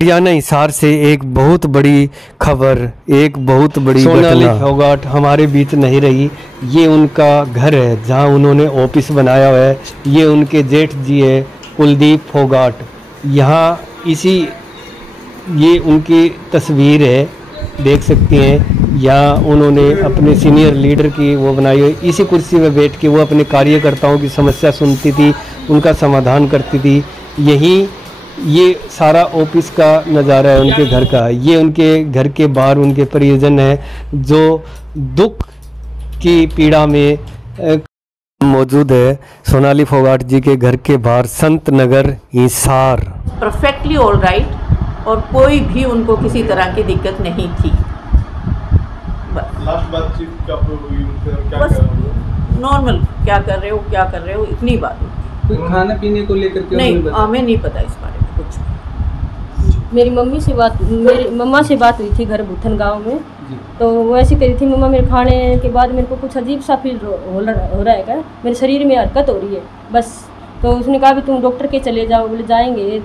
हरियाणा हिसार से एक बहुत बड़ी खबर, एक बहुत बड़ी सोनाली फोगाट हमारे बीच नहीं रही। ये उनका घर है जहां उन्होंने ऑफिस बनाया हुआ है। ये उनके जेठ जी है कुलदीप फोगाट। यहाँ ये उनकी तस्वीर है, देख सकते हैं। यहाँ उन्होंने अपने सीनियर लीडर की वो बनाई हुई। इसी कुर्सी में बैठ के वो अपने कार्यकर्ताओं की समस्या सुनती थी, उनका समाधान करती थी। ये सारा ऑफिस का नज़ारा है उनके घर का। ये उनके घर के बाहर उनके परिजन हैं जो दुख की पीड़ा में मौजूद है। सोनाली फोगाट जी के घर के बाहर Sant Nagar Hisar. Perfectly all right और कोई भी उनको किसी तरह की दिक्कत नहीं थी। लास्ट बातचीत क्या हुई? बस नॉर्मल क्या कर रहे हो इतनी बात हुई। कोई खाने पीने को लेकर के नहीं, हमें नहीं पता इस बारे में कुछ। मेरी मम्मा से बात हुई थी घर भूथन गांव में, तो वो ऐसी करी थी, मम्मा मेरे खाने के बाद मेरे को कुछ अजीब सा फील हो रहा है, मेरे शरीर में हरकत हो रही है बस। तो उसने कहा भी तुम डॉक्टर के चले जाओ। बोले जाएंगे,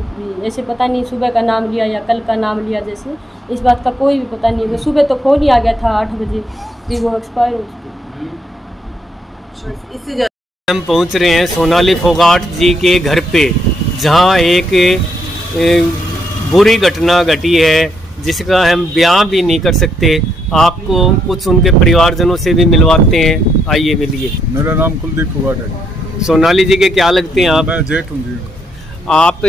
ऐसे पता नहीं सुबह का नाम लिया या कल का नाम लिया, जैसे इस बात का कोई भी पता नहीं है। सुबह तो फोन ही आ गया था 8 बजे कि वो एक्सपायर हो चुकी। हम पहुंच रहे हैं सोनाली फोगाट जी के घर पे, जहां एक बुरी घटना घटी है जिसका हम बयान भी नहीं कर सकते। आपको कुछ उनके परिवारजनों से भी मिलवाते हैं, आइए मिलिए। मेरा नाम कुलदीप फोगाट है। सोनाली जी के क्या लगते हैं आप? मैं जेठ हूँ जी। आप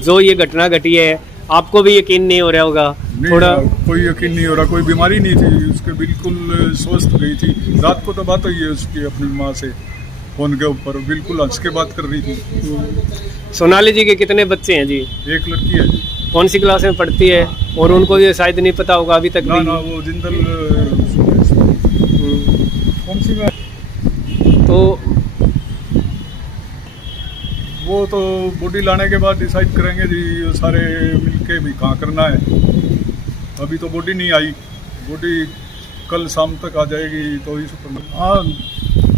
जो ये घटना घटी है, आपको भी यकीन नहीं हो रहा होगा? थोड़ा कोई यकीन नहीं हो रहा। कोई बीमारी नहीं थी उसके, बिल्कुल स्वस्थ गई थी। रात को तो बात हुई है उसकी अपनी माँ से फोन के ऊपर, बिल्कुल हंस के बात कर रही थी। सोनाली जी के कितने बच्चे हैं जी? एक लड़की है जी। कौन सी क्लास में पढ़ती है? और उनको ये शायद नहीं पता होगा अभी तक। ना वो जिंदल कौन सी में, तो वो तो बॉडी लाने के बाद डिसाइड करेंगे जी सारे मिलके भी कहाँ करना है। अभी तो बॉडी नहीं आई, बॉडी कल शाम तक आ जाएगी। तो इस हाँ,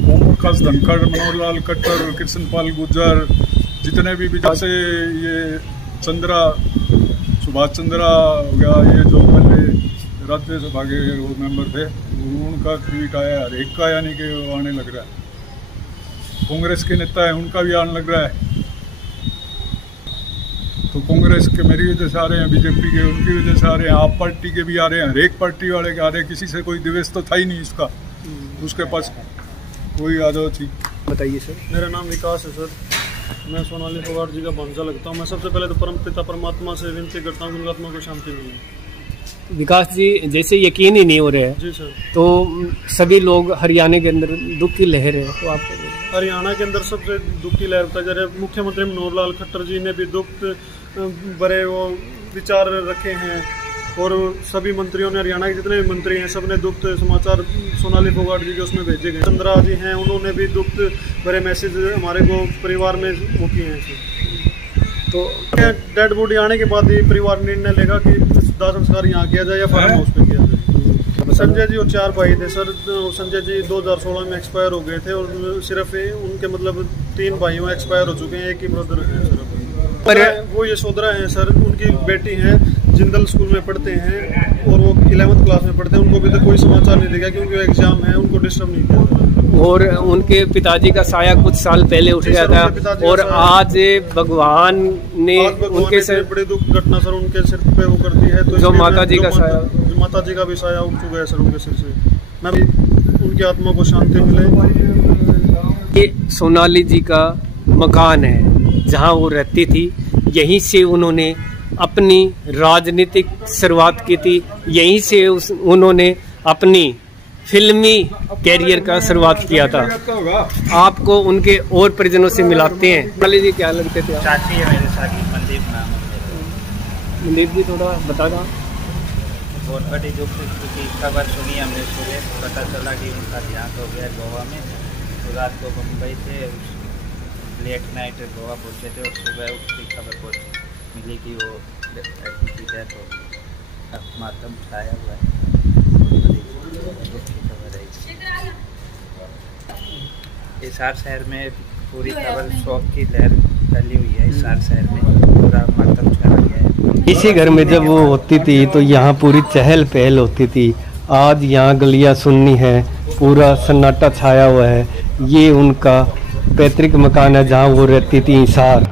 ओम प्रकाश धनखड़, मनोहर लाल खट्टर, कृष्णपाल गुर्जर, जितने भी जैसे ये चंद्रा, सुभाष चंद्रा हो गया, ये जो पहले राज्यसभा के वो मेंबर थे, उनका ट्वीट आया। हर एक का यानी कि आने लग रहा है। कांग्रेस के नेता है उनका भी आने लग रहा है। तो कांग्रेस के मेरी वजह से आ रहे हैं, बीजेपी के उनकी वजह से आ रहे हैं, आप पार्टी के भी आ रहे हैं, हर एक पार्टी वाले के आ रहे हैं। किसी से कोई दिवस तो था ही नहीं इसका, उसके पास कोई आदत थी। बताइए सर। मेरा नाम विकास है सर। मैं सोनाली फोगाट जी का भांजा लगता हूँ। मैं सबसे पहले तो परम पिता परमात्मा से विनती करता हूँ कि उनकी आत्मा को शांति मिले। विकास जी, जैसे यकीन ही नहीं हो रहा है जी सर, तो सभी लोग हरियाणा के अंदर दुख की लहर है, तो आप हरियाणा के अंदर सबसे दुख की लहर होता है। मुख्यमंत्री मनोहर लाल खट्टर जी ने भी दुख बड़े वो विचार रखे हैं और सभी मंत्रियों ने, हरियाणा के जितने भी मंत्री हैं, सब ने दुख समाचार सोनाली फोगाट जी के उसमें भेजे गए। चंद्रा जी हैं, उन्होंने भी दुख बड़े मैसेज हमारे को परिवार में वो किए हैं। तो डेड बॉडी आने के बाद ही परिवार निर्णय लेगा कि दाह संस्कार यहाँ किया जाए या फार्म हाउस पे किया जाए। संजय जी और 4 भाई थे सर। संजय जी 2016 में एक्सपायर हो गए थे और सिर्फ उनके मतलब 3 भाइयों एक्सपायर हो चुके हैं, एक ही ब्रदर है सर। पर वो यशोधरा हैं सर, उनकी बेटी हैं, जिंदल स्कूल में पढ़ते हैं और वो 11th क्लास में पढ़ते हैं। उनको अभी तक कोई समाचार नहीं देगा क्योंकि एग्जाम है, उनको डिस्टर्ब नहीं किया। और उनके पिताजी का साया कुछ साल पहले उठ गया था और आज भगवान ने उनके सिर बड़ी दुख घटना सर उनके सिर पे वो कर दी है। तो जो माता जी का साया, माता जी का भी साया उठ चुका है सर उनके सिर से। मैं भी उनकी आत्मा को शांति मिले। ये सोनाली जी का मकान है जहां वो रहती थी। यहीं से उन्होंने अपनी राजनीतिक शुरुआत की थी, यहीं से उन्होंने अपनी फिल्मी कैरियर का शुरुआत किया था। आपको उनके और परिजनों से मिलाते हैं। सोनाली जी क्या लगते थे? साथी है मेरे साथी, मनदीप नाम है। मनदीप जी थोड़ा बता दो। बहुत बड़ी दुख की खबर सुनी हमने सुबह, पता चला कि उनका देहांत हो गया गोवा में। तो रात को मुंबई से लेट नाइट गोवा पहुँचे थे और सुबह उसकी खबर मिली कि वो की डेथ हो गई। मातम छाया हुआ है, खबर है। हिसार शहर में पूरी खबर शोक की लहर फैली हुई है। हिसार शहर में पूरा मातम छा गया है। इसी घर में जब वो होती थी तो यहाँ पूरी चहल पहल होती थी। आज यहाँ गलियाँ सुन्नी है, पूरा सन्नाटा छाया हुआ है। ये उनका पैतृक मकान है जहाँ वो रहती थी, हिसार।